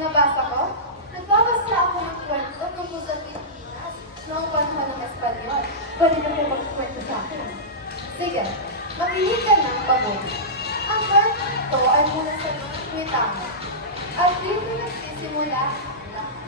nabasa ko? Nagbabasa ako ng kwento tungkol sa Pilipinas noong panahon ng Espanyol. Pwede na po magkwento sa akin. Sige, makinig ka ng pabuti. Ang kwento nito ay mula sa Britanya. At dito nagsisimula ang lahat.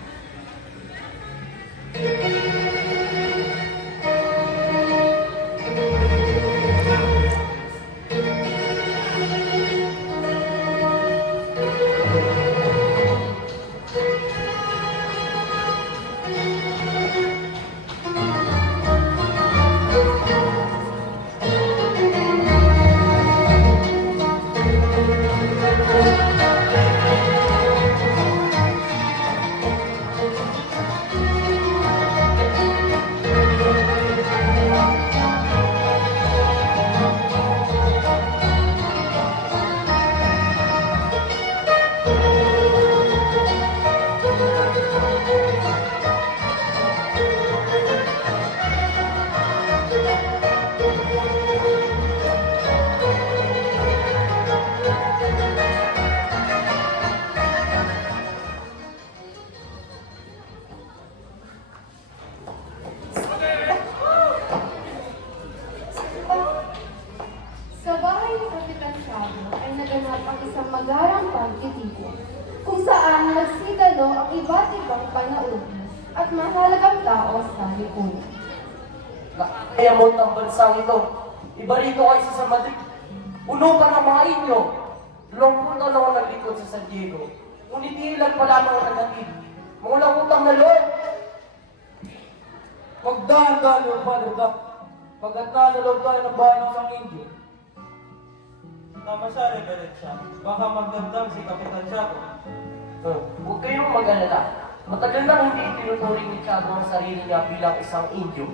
Sa bahay ng Kapitan Shadow ay naganap ang isang magarang pagtitipon, kung saan nagsidalo ang iba't ibang panauhin at mahalagang tao sa lipunan. Kaya mo ng bansang ito, iba rito kayo sa Madrid. Puno pa ng mga inyo. 20 taon ako naglikod sa San Diego. Ngunit ilan pa lamang ang nagatid. Mga walang utang na loob. Magdahan-dahan yung Father Duck. Pagkat nasa loob tayo ng bahay ng isang Indio. Tama siya, Reverencia. Baka magdamdam si Kapitan Shadow. Huwag kayong mag-alala. Matagal na hindi itinuturing ni Tiago ang sarili niya bilang isang Indio.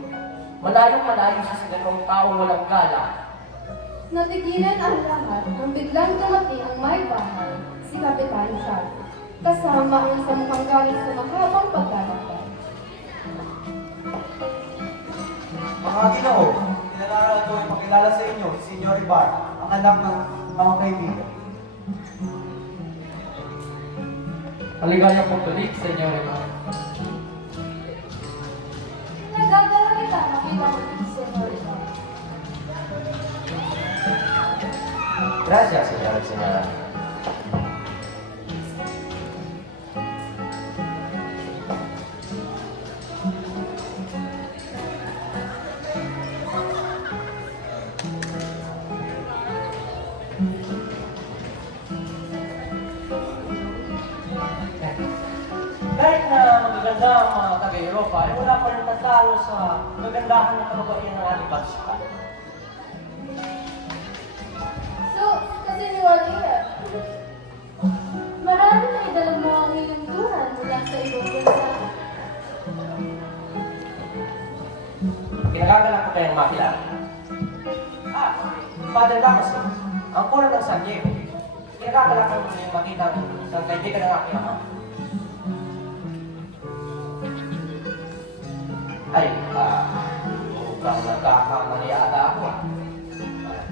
Malayong-malayo siya sa ganong taong walang gala. Natigilan ang lahat nang biglang dumating ang may bahay, si Kapitan Shadow, kasama ang isang mukhang galing sa mahabang paglalakbay. Mga ginoo, kinalala ko ay pakilala sa inyo si Senyor Ibar, ang anak ng mga kaibigan. Maligaya po tuloy, Senyor Ibar. Nagagala kita makita mo si Senyor Ibar. Gracias, señora y señora. Kahit na magaganda ang mga taga-Europa, ay wala pa rin tatalo sa kagandahan ng kababaihan ng ating bansa. So, kasi ni Juanita, marami na idalang mga ngilingduhan mula sa ibang bansa. Kinagagalak ko kayong makilala. Father Damaso, ang kulang ng San Diego. Kinagagalak ko yung makita ng isang kaibigan ng aking ama. Ay, mukhang nagkakamali ata ako.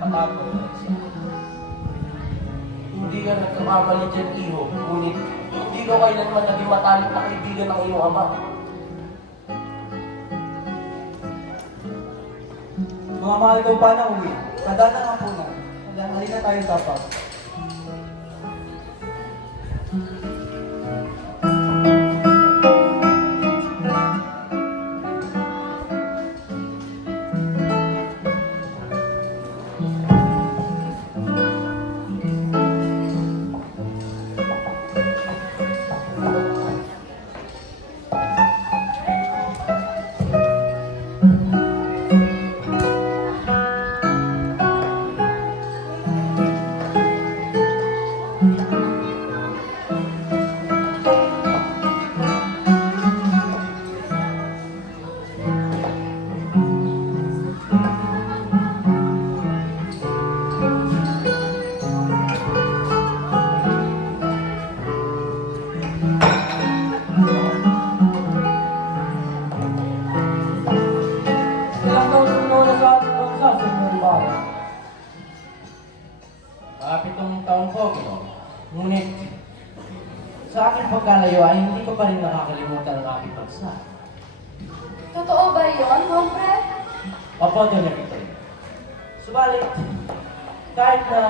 Patapos na siya. Hindi ka nagkakamali dyan, iho. Ngunit, hindi ka kailanman naging matalik na kaibigan ng iyong ama. Mga mahal kong panauwi, kada na nga po na. Halika tayo tapat. Sa aking pagkalayo ay hindi ko pa rin nakakalimutan ang aking bansa. Totoo ba yun, hombre? Opo, Doña Victoria. Subalit, kahit na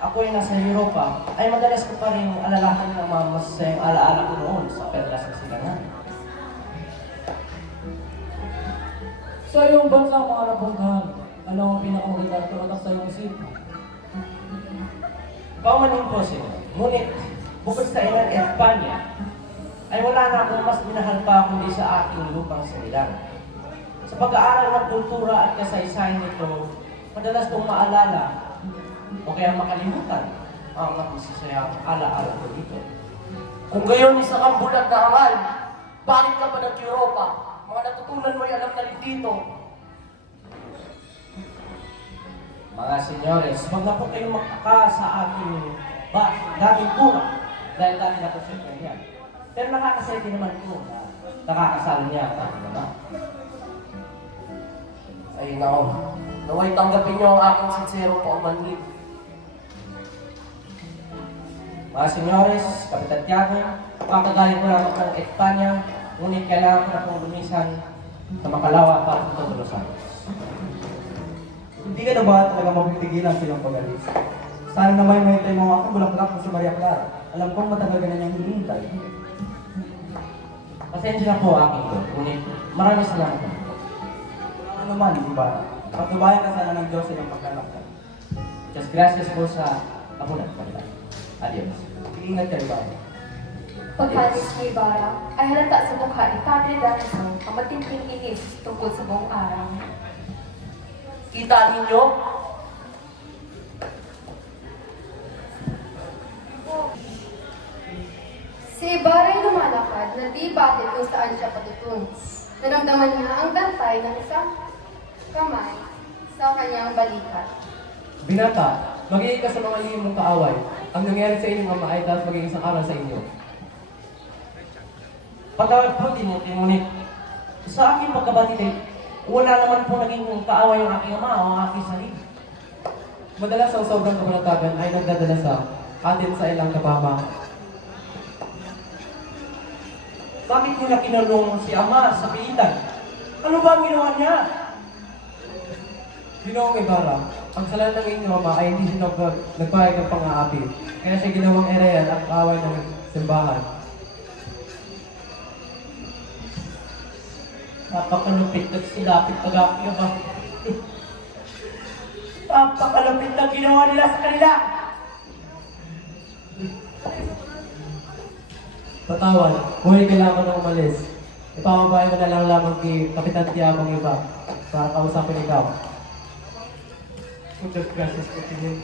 ako ay nasa Europa, ay madalas ko pa rin alalahan ng mga masasayang alaala ko noon sa Perlas ng Silangan. Sa iyong bansa, mga napungkahan, ano ang pinakamagandang tumatak sa iyong isip? Paumanin po sila. Ngunit, bukod sa ilang Espanya, ay wala na akong mas minahal pa kundi sa aking lupang Silangan. Sa pag-aaral ng kultura at kasaysayan nito, madalas kong maalala o kaya makalimutan ang masasayang alaala ko dito. Kung gayon isa kang bulag na angal, bakit ka pa nag-Europa? Mga natutunan mo'y alam na rin dito. Mga senyores, wag na po kayong magtaka sa aking dating pura dahil dati na po siya kanya. Pero nakakasete naman po na nakakasala niya ang aking ama. Ay nako, naway tanggapin niyo ang aking sincero po ang manhid. Mga senyores, Kapitan Tiago, kakagaling ko lang ako ng Espanya, ngunit kailangan ko na pong lumisan sa Makalawa para sa Los Santos. Hindi ka na ba talaga mapipigilan silang pag-alis? Sana naman may tayo mga akong bulaklak na si Maria Clara. Alam kong matagal ka na niyang hinihintay. Pasensya na po aking ko, ngunit maraming salamat po. Ano naman, di ba? Patubayan ka sana ng Diyos silang pagkalakad. Just gracias po sa amunan. Adios. Iingat ka, di ba? Pagkalis ni Ibarra ay halata sa mukha ni Padre Damaso ang matinding inis tungkol sa buong araw. Kita ninyo? Si Ibarra ay lumalakad na di batid kung saan siya patutungo. Naramdaman niya ang bantay ng isang kamay sa kanyang balikat. Binata, magiging ka sa mga iyong mong kaaway. Ang nangyari sa inyong ama ay dapat maging isang aral sa inyo. Pagkawag po din natin, ngunit sa aking pagkabatid ay wala naman po naging kaaway ang aking ama o ang aking sarili. Madalas ang sobrang kabalatagan ay nagdadala sa atin sa ilang kapama. Bakit nila kinulong si ama sa pilitan? Ano ba ang ginawa niya? Ginoong Ibarra, ang kasalanan ng inyong ama ay hindi siya nagpahayag ng pang-aapi. Kaya siya ginawang ereyan at kaaway ng simbahan. Napakalupit na silapit pag-aakyo ba? Napakalupit na ginawa nila sa kanila! Patawad, buhay kailangan na umalis. Ipapabay ko na lang lamang kay Kapitan Tiago ng iba para kausapin ikaw. Muchas gracias po, Pinin.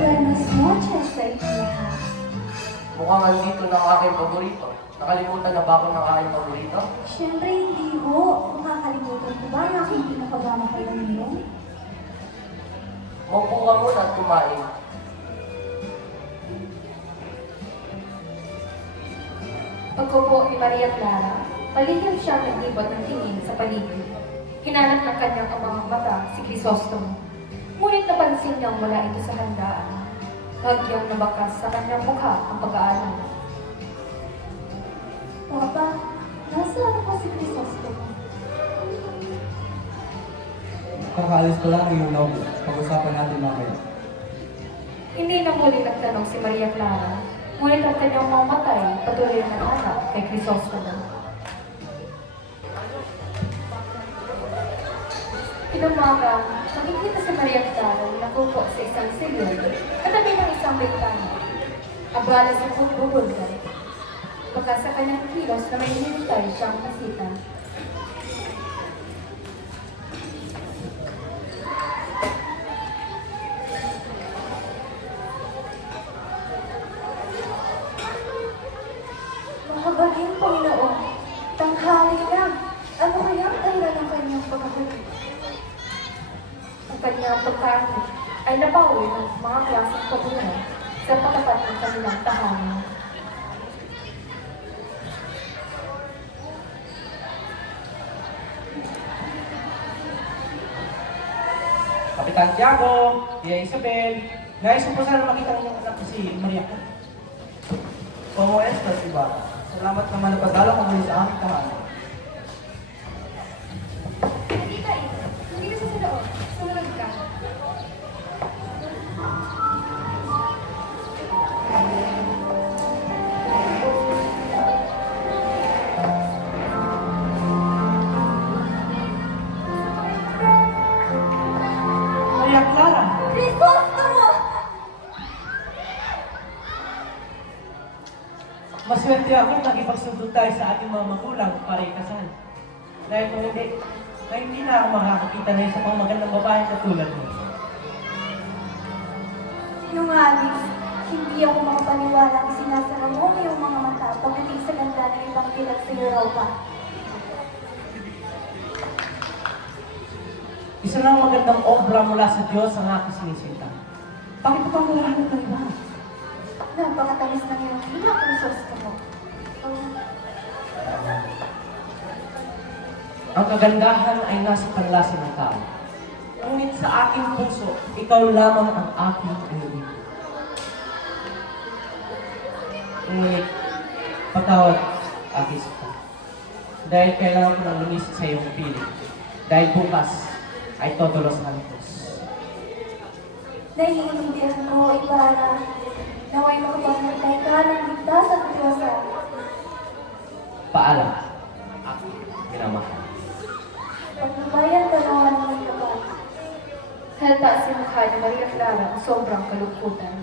Buenas noches sa inyo lahat. Mukhang andito na ang aking paborito. Nakalimutan na ba ako ng aking paborito? Siyempre hindi ho. Makakalimutan ko ba ang aking pinakabamahal na ninong? Maupo ka muna at kumain. Pagkupo ni Maria Clara, palihim siyang naglibot ng tingin sa paligid. Hinanap ng kanyang amang mata si Crisostomo. Ngunit napansin niyang wala ito sa handaan. Bagyang nabakas sa kanyang mukha ang pag-aalala. Papa, nasaan ako si Crisostomo? Kakaalis ko lang yung loob. Pag-usapan natin mamaya. Hindi na muli nagtanong si Maria Clara, ngunit ang kanyang mamatay patuloy na hanap kay Crisostomo. Inumaga, makikita si Maria Clara na nakupo sa isang silyon, katabi ng isang bintana. Abala sa pagbubulgan. Baka sa kanyang kilos na may hinintay siyang kasita. Mahabaging Panginoon, tanghali na. Ano kaya ang dahilan ng kanyang pagkakuli? Ang kanyang pagkain ay nabawi ng mga klaseng pabungan sa patapat ng kanilang tahanan. Kapitan Tiago, Tia Isabel, nais ko po sana makita ng anak ko si Maria. Como estas, Ibarra? Salamat naman na padala ko muli sa aming tahanan. Hindi tayo. Hindi ka sa loob. Sumunod ka. Maria Clara! Crisostomo! Maswerte ako nakipagsundo tayo sa ating mga magulang para ikasal. Dahil kung hindi na ako makakakita na isa pang magandang babae na tulad mo. Sinungaling, hindi ako makapaniwala na sinasara mo ang iyong mga mata pagdating sa ganda ng ibang bilag sa Europa. Isa lang magandang obra mula sa Diyos ang aking sinisinta. Bakit pa mo lahat ng iba? Napakatamis ng iyong hila, Crisostomo. Ang kagandahan ay nasa panlasa ng tao. Ngunit sa aking puso, ikaw lamang ang aking iniibig. Ngunit, patawad, aking sita. Dahil kailangan ko nang lumisit sa iyong piling. Dahil bukas ay totolos ng Diyos. Naiintindihan ko, Ibarra, naway makapagnagtay ka ng ligtas at Diyosa. Paalam, aking minamahal. Pagbabayan ka naman ng may kapal. Halata si mukha ni Maria Clara ang sobrang kalungkutan.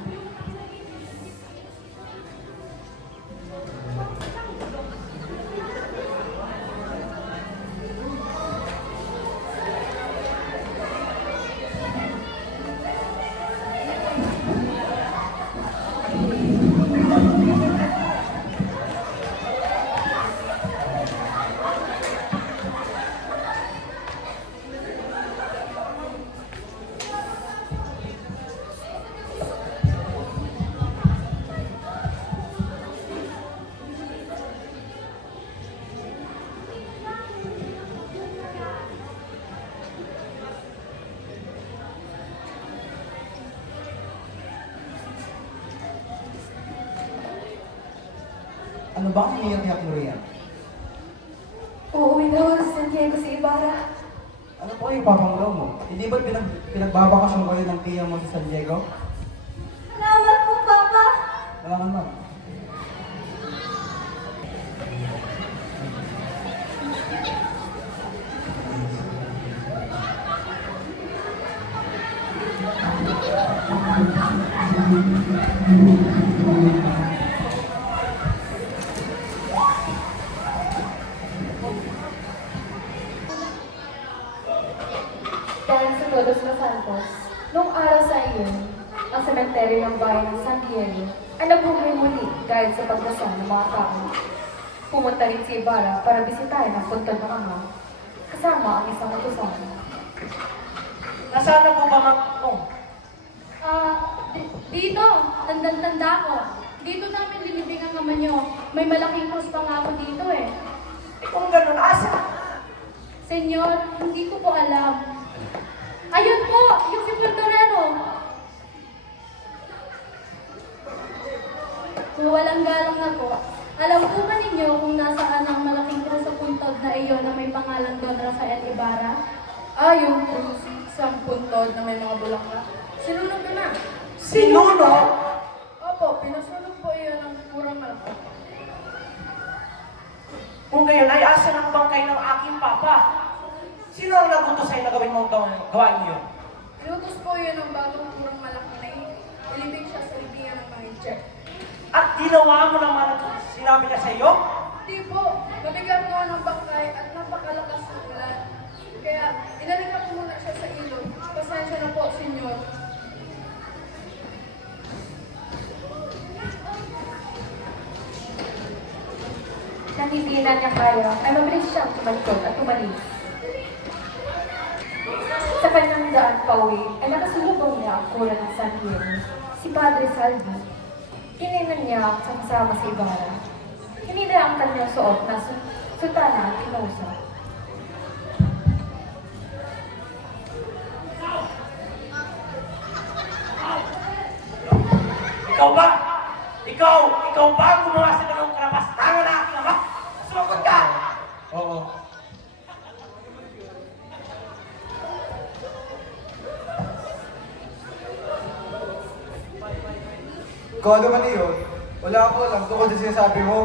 Ano ba ang iniyak-iyak mo riyan? Uuwi na sa Santiago si Ibarra. Ano po yung papangulaw mo? Hindi ba pinagbabakasyon kayo ng tiya mo sa San Diego? Salamat po, Papa! Wala naman. Dahil sa Todos los Santos, noong araw sa iyon, ang sementeryo ng bayan ng San Diego ay nabuhay muli dahil sa pagdasal ng mga tao. Pumunta rin si Ibarra para bisitahin ang puntod ng ama, kasama ang isang utusan. Nasaan na po ba Dito, tanda ko. Dito namin linibing ang ama nyo. May malaking krus pa nga ako dito eh. Kung ganun, asa? Senyor, hindi ko po alam. Ayun po, yung si Portorero. Kung walang galang na po, alam po ba ninyo kung nasaan ang malaking krus sa puntod na iyon na may pangalan Don Rafael Ibarra? Yung isang puntod na may mga bulaklak. Sinunog ko na. Sinuno? Opo, pinasunog po iyon ng murang malaki. Kung gayon ay asa ng bangkay ng aking papa. Sino ang nagutos sa'yo na gawin mo ang gawain mo yun? Inutos po yun ng bagong kurang malaki na ilibing siya sa libingan ng mga Jack. At ginawa mo naman ang sinabi niya sa'yo? Di po, mabigat po ng bangkay at napakalakas ng ulan. Kaya inalika ko muna siya sa ilog. Pasensya na po, senyor. Nang hindi na niya kaya, ay mabilis siyang tumalikod at tumalis. Sa kanyang daan pauwi, ay nakasulubong niya ang kura ng San Diego, si Padre Salvi. Tininan niya sa kasama sa Ibarra. Hinila ang kanyang suot na sutana at kinausap. Ikaw ba? Ikaw ba ang gumawa sa ganong karapastangan na aking ama? Sumagot ka! Oo. Ikaw ano man yun? Wala ako alam tungkol sa sinasabi mo.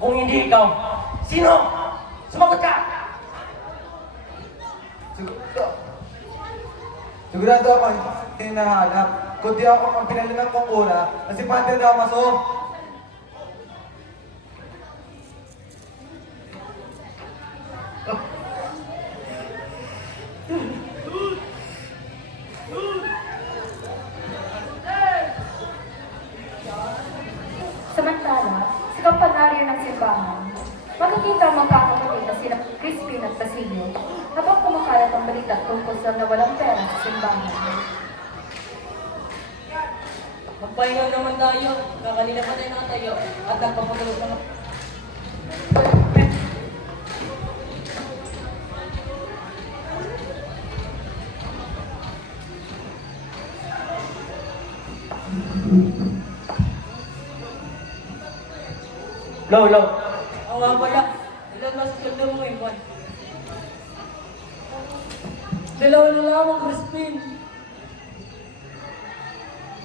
Kung hindi ikaw, sino? Sumagot ka! Sigurado ako hindi hinahanap. Kundi ako ang pinalinang kong kura na si Padre Damaso. Samantala, sa kampanaryo ng simbahan, makikita ang magkakapatid na sina Crispin at Basilio habang kumakalat ang balita tungkol sa nawalang pera sa simbahan. Magpahinga naman tayo. Kakanina pa tayo nakatayo at nagpapatulog na. Lolo, Ang nga pala, ilan na sa sweldo mo eh, Juan? Dalawa na lamang, Crispin.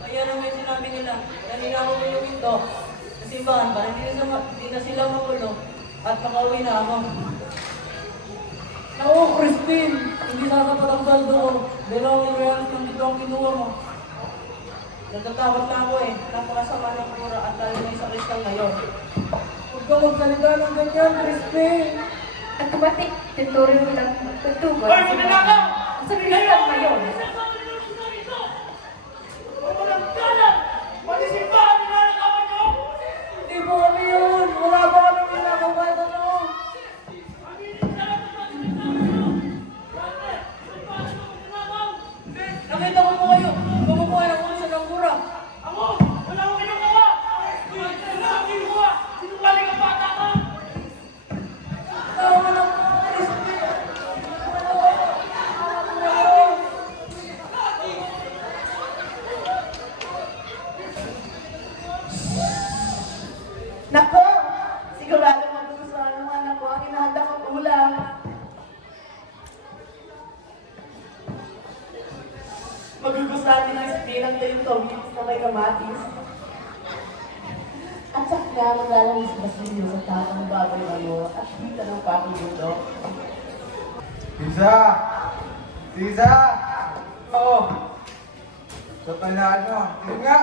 Kaya naman yung sinabi nila, kanina ako may winto sa simbahan para hindi na sila magulo at makauwi na ako. Naku, Crispin, hindi sasapat ang saldo ko. Dalawang reals kung dito ang kinuha mo. Natatakot na ako eh. Napakasama ng kura at lalo na sa kristal ngayon. Huwag kang magsalita ng ganyan, Crispin. At tumatik, tinturin nilang tutugod sa simbahan. Sa bilisang mayon, Hindi po kami yun. Wala pa kami ginagawa ito. Nakita ko po kayo. Bumubuhay ang ulisan ng kura. Tama na po, Crispin. Nako! Sigurado magugustuhan ng anak ko ang inahanda kong ulam. Magugustuhan din ang spinach na yung tomates na may kamatis. At saka magalang si Basilio sa tapang baboy ano at kita ng pakiluto. Tisa! Tisa! Oo! Sa tandaan mo. Tingin nga!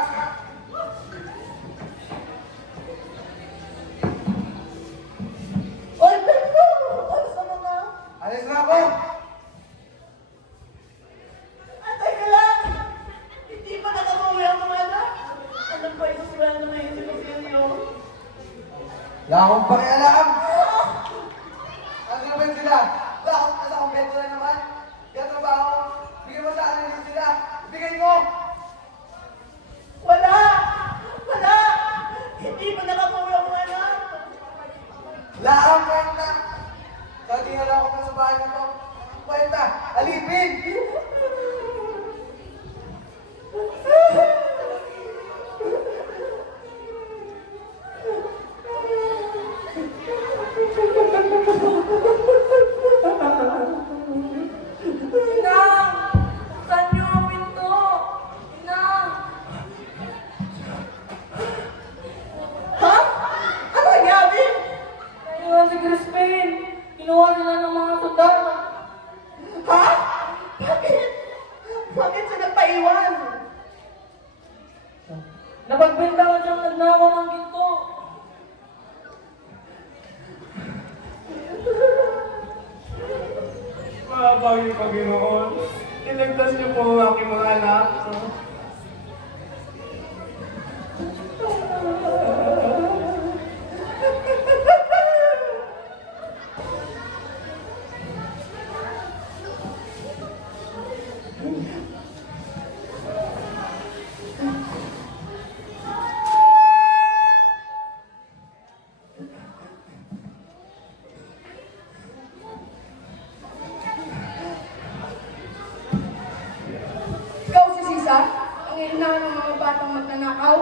Oy, Pedro! Alis ka na! Alis na ako! Antay ka lang! Hindi pa nakamuwi ang mga anak. Alam ko, isusulan na ngayon si Basilio. Wala akong pakialam! Ano naman sila? Wala akong nasa kumpento na naman. Kaya trabaho. Bigyan mo sa akin din sila. Bigay mo! Wala! Wala! Hindi pa nakamuwi ang mga anak. Wala akong kwenta! Kaya tingala ako na sa bahay na to. Kwenta! Alipin! Inang! Saan niyo ang pinto? Inang! Ha? Ano nangyari? Naiwan si Crispin. Kinuha Panginoon, Panginoon. Iligtas niyo po ang aking mga anak. Ikaw si Sisa, ang ina ng mga batang magnanakaw.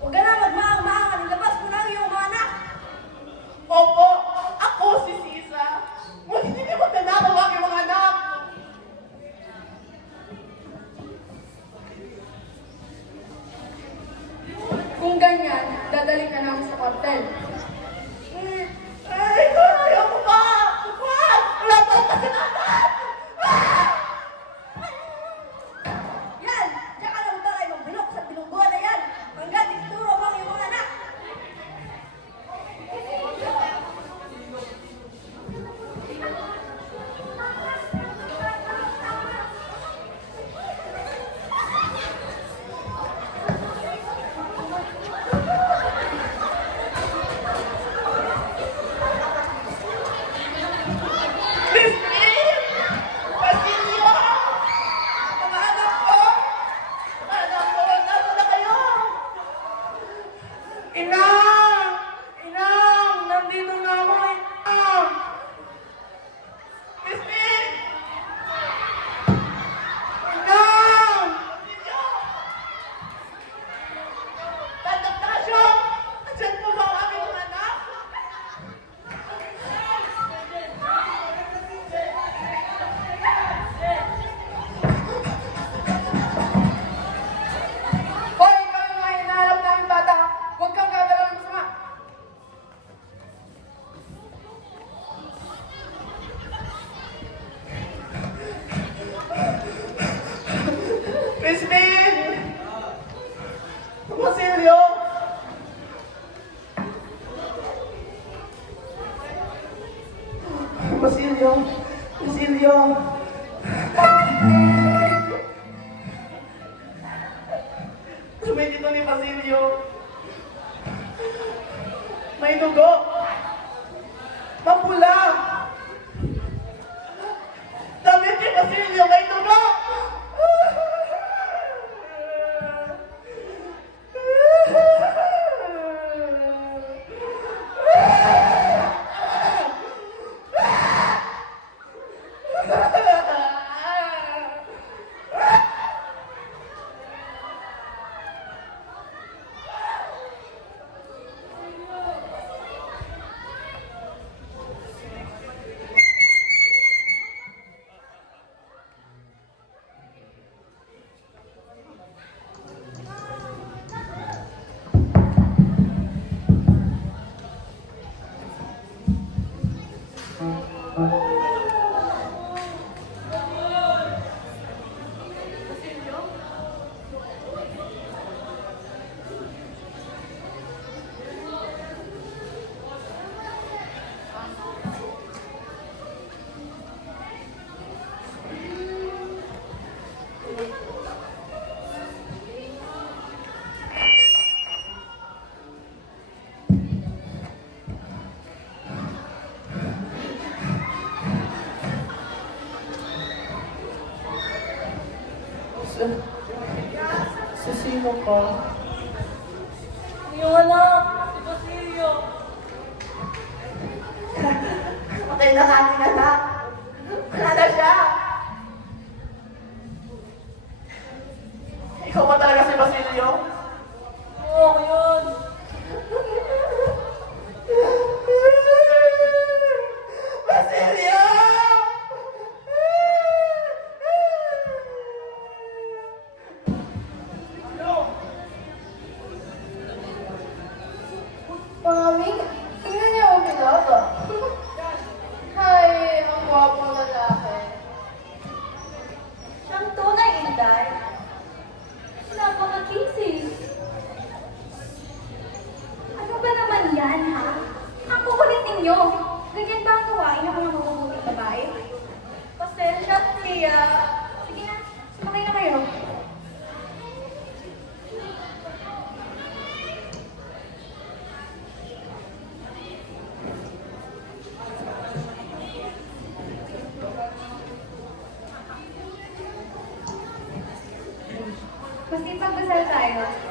Huwag ka na magmaang-maangan. Ilabas mo na ang iyong mga anak. Opo, ako si Sisa. Ngunit hindi mo tanakaw ang iyong mga anak. Kung ganyan, dadalhin ka namin sa kwartel. Ay, ayaw ko pa! Wag! Wala pa akong kasalanan! Ah! Yan! Diyan ka lang tayo magbilok sa bilungguan na yan! Hanggang ituro mo ang iyong mga anak! Christine! Basilio! Mga anak ko! Mga anak ko, nasa na kayo? Inang! Inang! Nandito na ako, Inang! Christine! Inang! Basilio! Tanda Tasyo! Nandiyan po ba ang aming mga anak? Hoy, ikaw yung mga hinahanap namin bata. Huwag kang gagalaw ng masama. Christine! Basilio! Basilio! Basilio! May dito ni Basilio. May dugo. Mapula. Damit ni Basilio, may dugo. Sa sino ka? Yung anak, si Basilio. Patay na aking anak. Wala na siya. Ikaw ba talaga si Basilio? Oo, ako yun. Basilio! Mami, tingnan niyo ang pinaba. Hay, ang gwapong lalaki. Siyang tunay, Inday. Napaka-kisses. Ano ba naman yan, ha? Ang kukulit ninyo. Ganyan ba ang gawain ng mga mabubuting babae? nahihiya. Sige na, sumakay na kayo. Masipag dasal tayo.